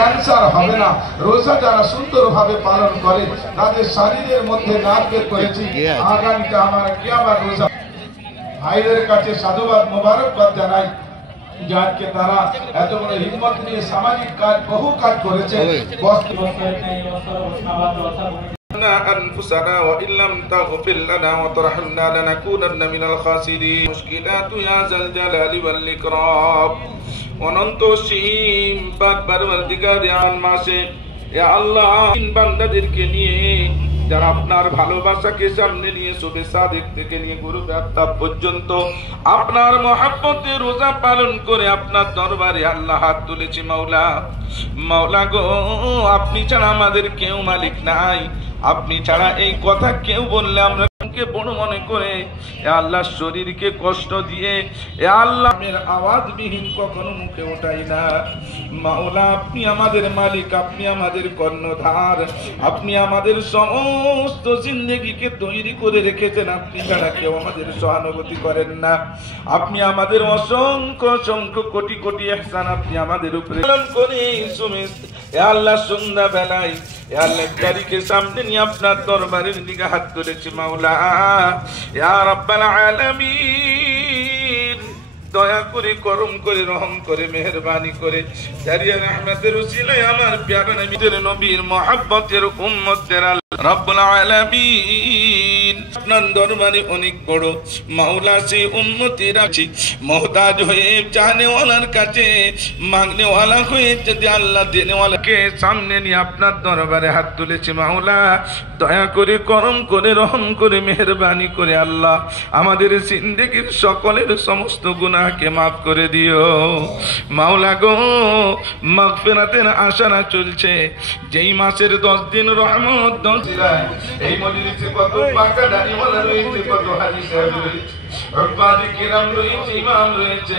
Cancer হবে না। রোজা যারা সুন্দরভাবে পালন করে তাদের শরীরের মধ্যে নাক বের করেছি, আগামীতে আমার কিয়ামত রোজা ভাইদের কাছে সাধুবাদ মোবারকবাদ জানাই যে আজকে তারা এত বড় হিম্মত নিয়ে সামাজিক কাজ বহু কাজ করেছে। أنفسنا وإن لم تغفر لنا وترحمنا لنكونن من الخاسرين مشكلات يا ذا الجلال والإكرام অনন্ত সীম পাক পরওয়ারদিগার আন মাসে ইয়া আল্লাহ বান্দাদেরকে নিয়ে যারা আপনার ভালোবাসাকে সামনে নিয়ে শুভে সাদিক থেকে নিয়ে গুরু ব্যাপ্তা পর্যন্ত আপনার মহব্বতে রোজা পালন করে আপনার দরবারে আল্লাহ হাত তুলেছি। মাওলা মাওলা গো, আপনি ছাড়া আমাদের কেউ মালিক নাই, আপনি ছাড়া এই কথা কেউ বললে আমরা বড় মনে করে আল্লাহ শরীরকে কষ্ট দিয়ে আল্লাহ আওয়াজ বিহীন কখনো মুখে ওঠাই না। মাওলা আপনি আমাদের মালিক, আপনি আমাদের কর্ণধার, আপনি আমাদের সমস্ত জিন্দেগিকে তৈরি করে রেখেছেন, আপনি ছাড়া কেউ আমাদের সহানুভূতি করেন না। আপনি আমাদের অসংখ্য অসংখ্য কোটি কোটি ইহসান আপনি আমাদের উপরে করে আল্লাহ সন্ধ্যা বেলায় আল্লাহ তারিখে সামনে নিয়ে আপনার দরবারের দিকে হাত তুলেছি। মাওলা ইয়া রাব্বাল আলামিন, দয়া করে করম করে রহম করে মেহেরবানি করে জারিয়া রহমতের উসিলায় আমার প্যারা নবীর নবীর মহব্বতের উম্মতের রব্বুল আলামিন আপনার দরবারে অনেক বড় মাওলা সেই উম্মতিরা মুহতাজ হয়ে চাহনেওয়ালার কাছে মাগনেওয়ালা হয়ে যদি আল্লাহ দেনেওয়ালাকে সামনে নিয়ে আপনার দরবারে হাত তুলেছে। মাওলা দয়া করে করম করে রহম করে মেহেরবানি করে আল্লাহ আমাদের জিন্দেগীর সকলের সমস্ত গুনাহকে মাফ করে দিও। মাওলা গো, মাগফিরাতের আশারা চলছে, যেই মাসের 10 দিন রহমত 10 এই মজলিসে কত পাকা দাড়িওয়ালা রয়েছে, কত হাজি সাহেব রয়েছে, রব্বানি কিরাম রয়েছে, ইমাম রয়েছে।